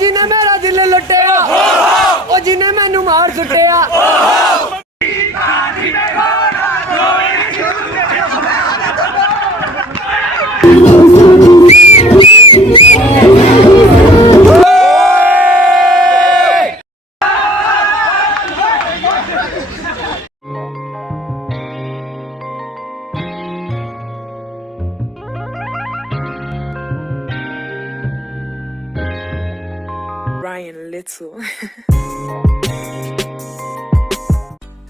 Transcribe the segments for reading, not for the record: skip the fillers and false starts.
जिन्हें मेरा दिल लुटिया, ओ जिन्हें मैनू मार सुटिया। Ryan Little.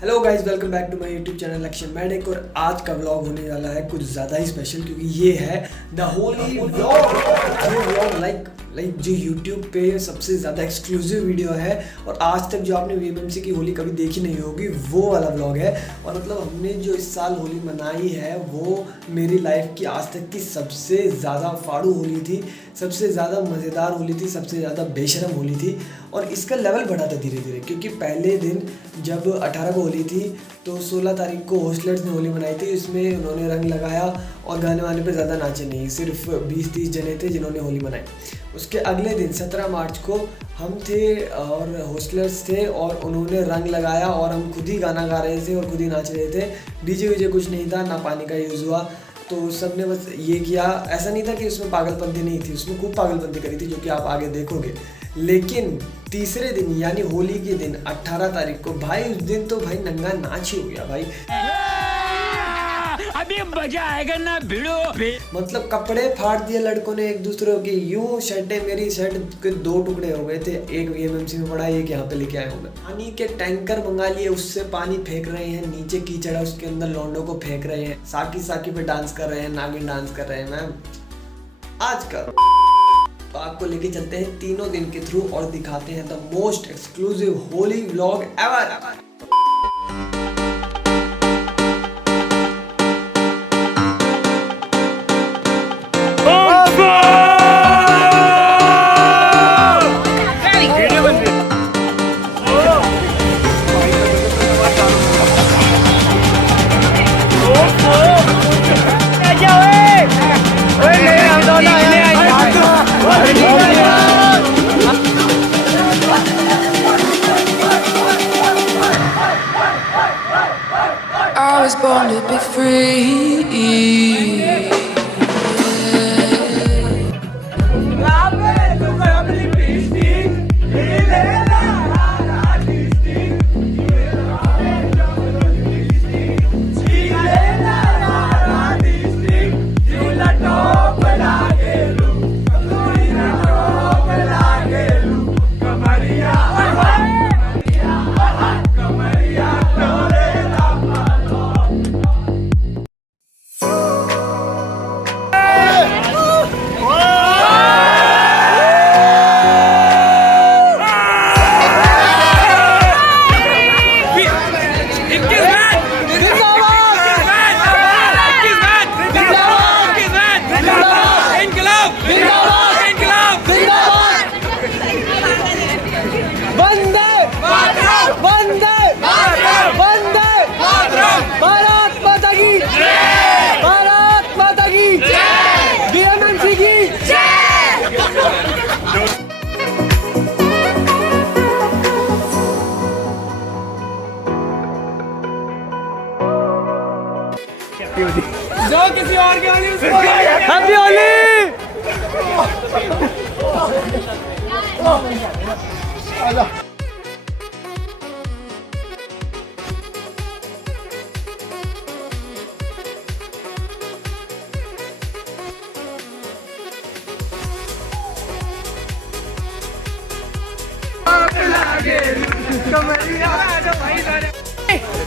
Hello guys, welcome back to my YouTube channel Lakshya Medic. और आज का व्लॉग होने वाला है कुछ ज़्यादा ही स्पेशल, क्योंकि ये है द होली व्लॉग। ये व्लॉग लाइक जो यूट्यूब पे सबसे ज़्यादा एक्सक्लूसिव वीडियो है, और आज तक जो आपने वीएमएमसी की होली कभी देखी नहीं होगी वो वाला व्लॉग है। और मतलब हमने जो इस साल होली मनाई है वो मेरी लाइफ की आज तक की सबसे ज़्यादा फाड़ू होली थी, सबसे ज़्यादा मज़ेदार होली थी, सबसे ज़्यादा बेशरम होली थी। और इसका लेवल बढ़ा था धीरे धीरे, क्योंकि पहले दिन जब 18 को होली थी तो 16 तारीख को हॉस्टलर्स ने होली मनाई थी। इसमें उन्होंने रंग लगाया और गाने वाने पे ज़्यादा नाचे नहीं, सिर्फ 20-30 जने थे जिन्होंने होली मनाई। उसके अगले दिन 17 मार्च को हम थे और हॉस्टलर्स थे, और उन्होंने रंग लगाया और हम खुद ही गाना गा रहे थे और खुद ही नाच रहे थे। डीजे वीजे कुछ नहीं था, ना पानी का यूज़ हुआ, तो सब ने बस ये किया। ऐसा नहीं था कि उसमें पागलपंती नहीं थी, उसमें खूब पागलपंती करी थी, जो कि आप आगे देखोगे। लेकिन तीसरे दिन यानी होली के दिन 18 तारीख को भाई, उस दिन तो भाई नंगा नाच ही हो गया भाई। अभी मजा आएगा ना भिड़ो। मतलब कपड़े फाड़ दिए लड़कों ने एक दूसरे की, यूं शर्टें, मेरी शर्ट के 2 टुकड़े हो गए थे, एक वीएमएमसी में पड़ा, एक यहाँ पे लेके आए हूँ मैं। पानी के टैंकर मंगा लिए, उससे पानी फेंक रहे हैं, नीचे कीचड़ है उसके अंदर, लौंडों को फेंक रहे हैं, साकी साकी पे डांस कर रहे हैं, नागिन डांस कर रहे हैं। मैम आज कर तो आपको लेके चलते हैं तीनों दिन के थ्रू और दिखाते हैं the most exclusive Holi vlog ever. I was born to be free. जो किसी और की होली उसको हैप्पी होली।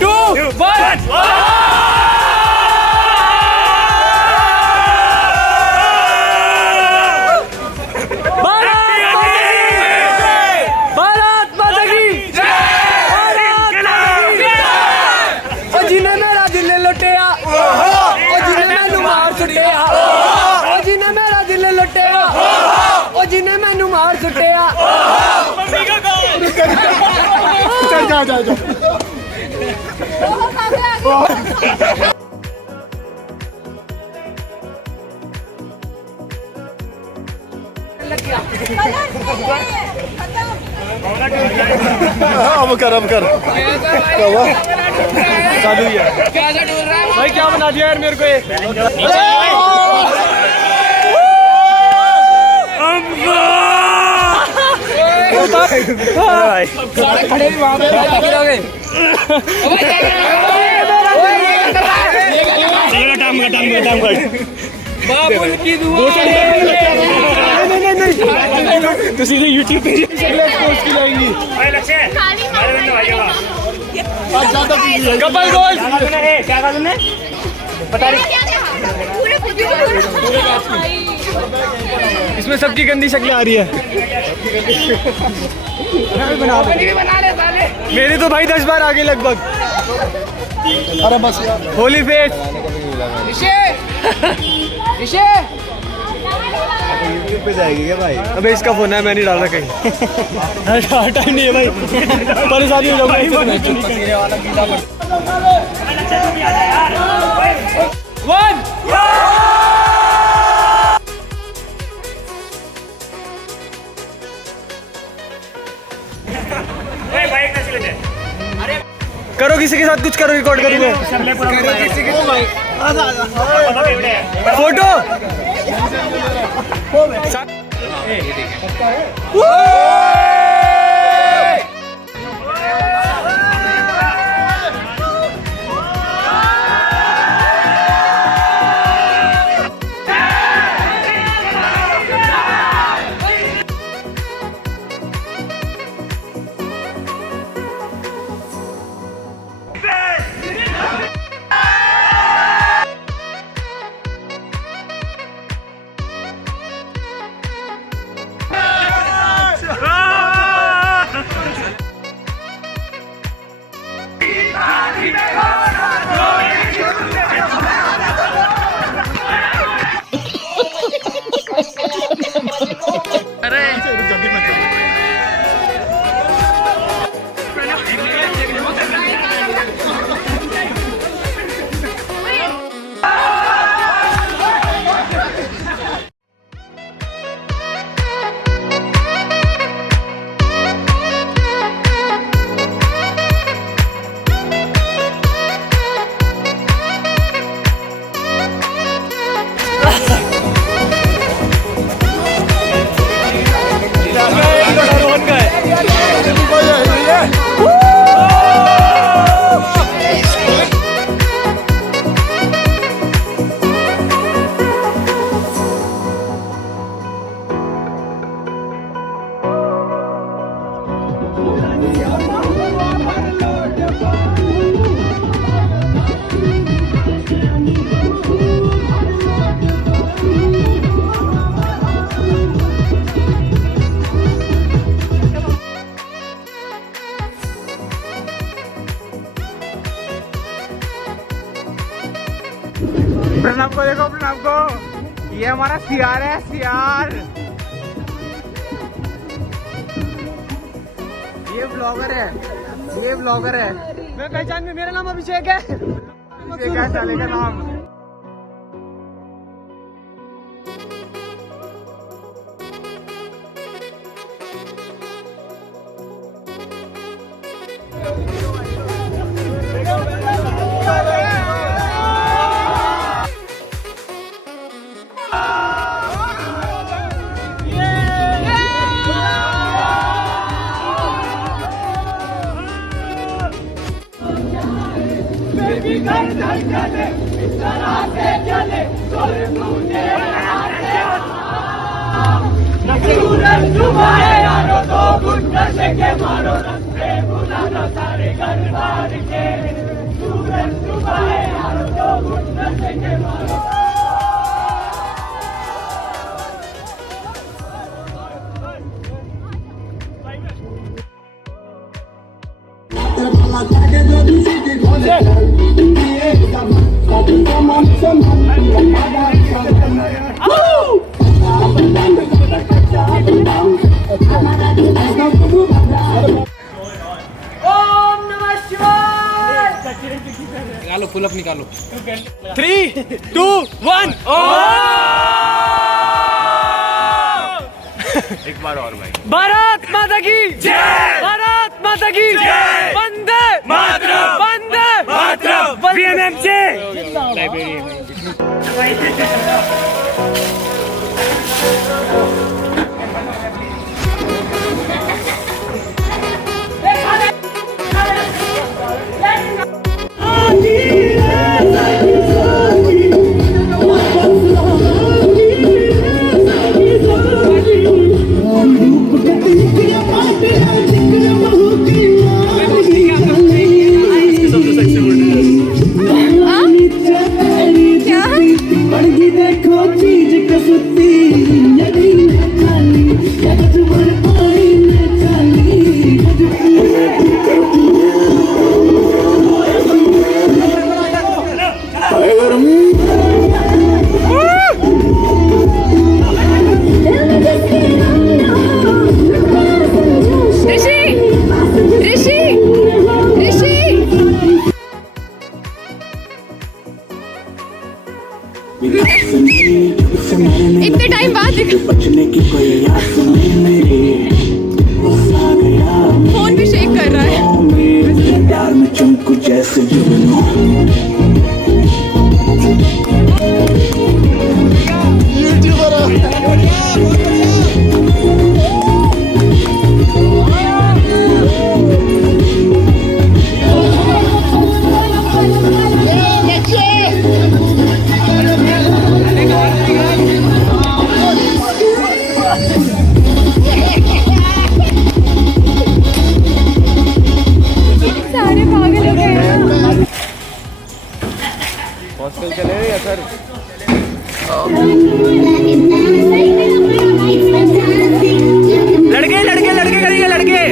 To one. जिन्हें मेरा दिल लुटिया, ओ जिन्हें मैनू मार सुटिया, ओ जिन्हें मेरा दिल लुटिया, ओ जिन्हें मैनू मार सुटिया। जा जा जा। अब कर चालू ही है भाई, क्या बना दिया यार मेरे को ये। खड़े भी वहाँ पे बाबुल की दुआ तो सीधे यूट्यूब पे पोस्ट की जाएंगी। कपल गोल क्या कहा तुमने बता रही, इसमें सबकी गंदी शक्लें आ रही है। मेरी तो भाई 10 बार आगे लगभग। अरे बस यार, होली फेस यूट्यूब पे जाएगी क्या भाई? अबे इसका फोन है, मैं नहीं डाल रहा कहीं। टाइम नहीं है भाई, परेशानी हो करो किसी के साथ कुछ करो, रिकॉर्ड करूंगा फोटो। प्रणव को देखो, प्रणव को, ये हमारा सियार है, सियार। ये ब्लॉगर है, ये ब्लॉगर है। मैं पहचान में, मेरा नाम अभिषेक है। अभिषेक है साले का नाम। निकालो, पुल अप निकालो। 3, 2, 1। एक बार और भाई। भारत माता की जय, भारत माता की जय, वंदे मातरम, वंदे मातरम, बीएमएमजे। इतने टाइम बाद फोन भी शेक कर रहा है। सारे पागल हो गए हैं। हॉस्टल चले या फिर लड़के लड़के लड़के करेंगे लड़के।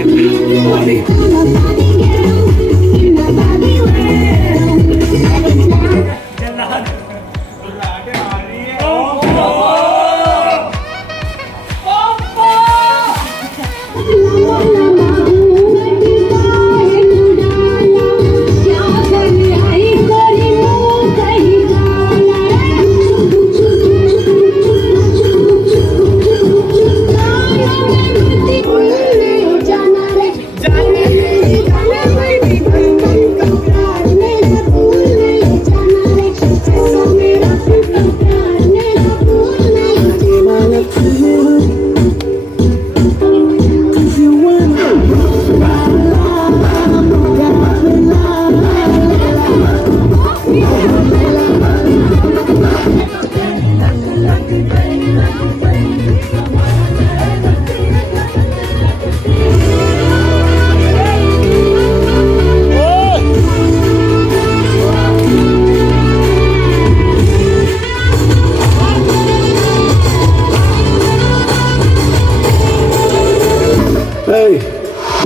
Hey,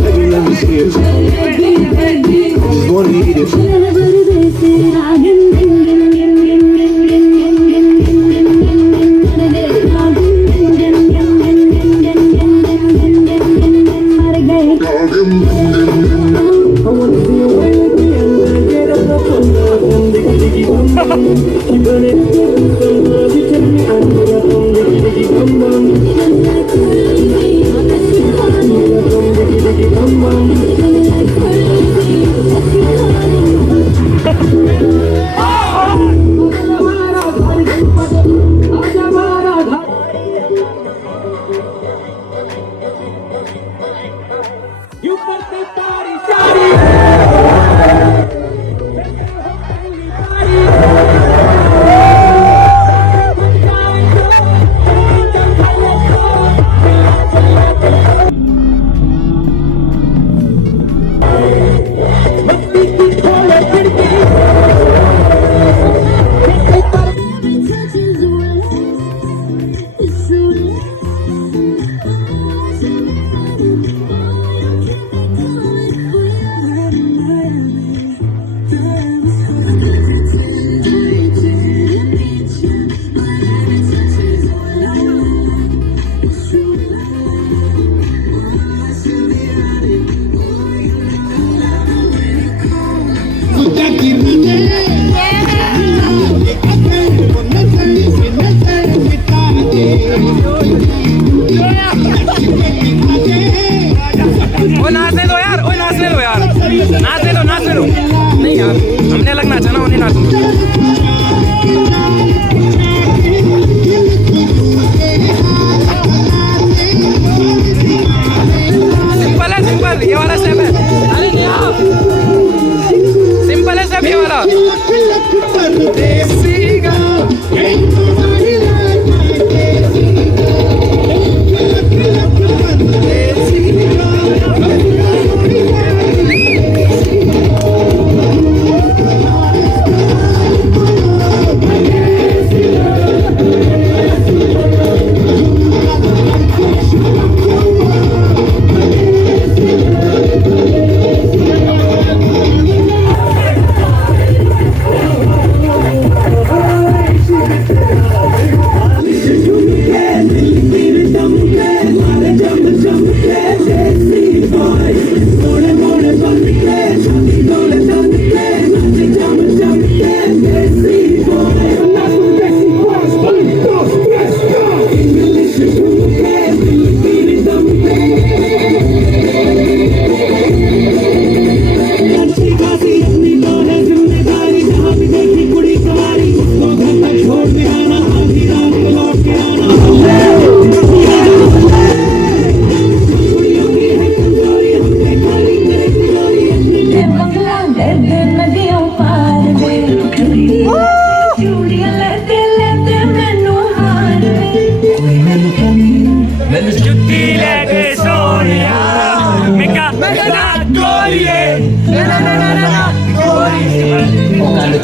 baby, let me see it. Just wanna eat it.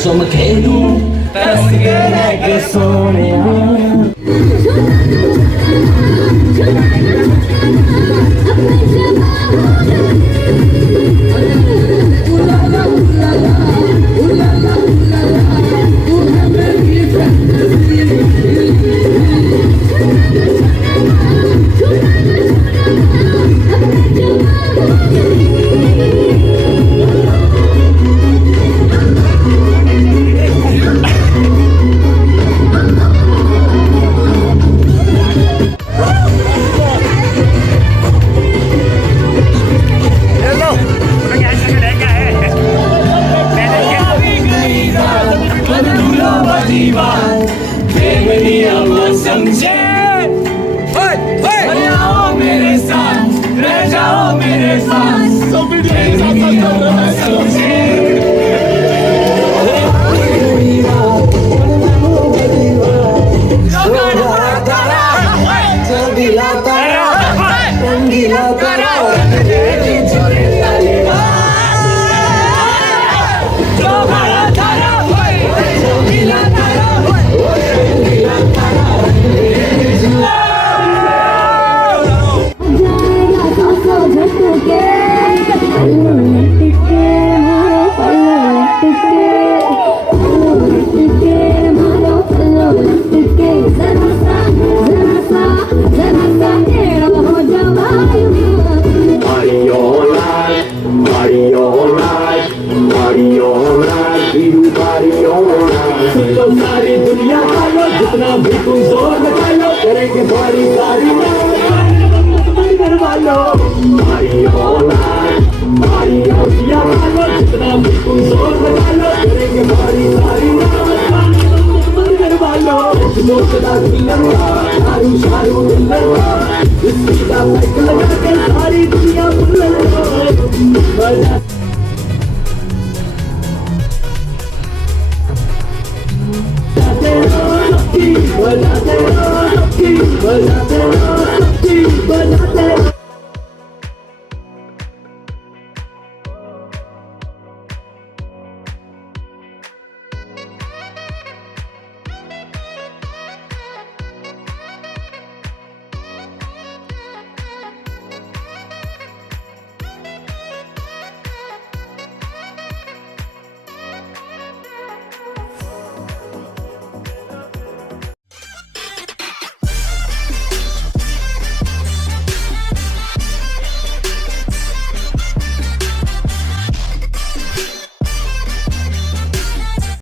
सो मैं खेलूं तरस के रह के सोनिया मेरे साथ रह जाओ मेरे साथ रंगीला तारा